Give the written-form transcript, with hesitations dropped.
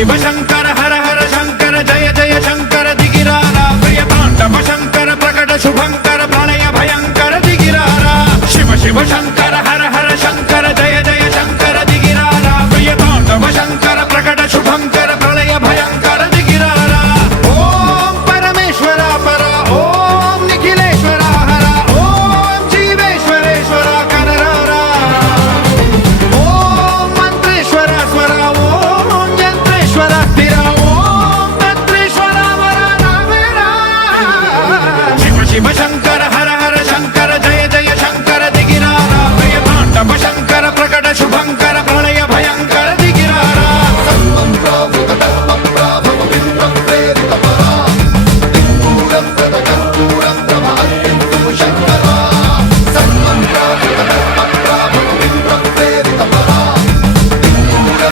शिव शंकर हर हर शंकर जय जय शंकर दिगिरारा प्रिय तांडव शंकर प्रकट शुभंकर प्रणय भयंकर दिगिरारा शिव शिव शंकर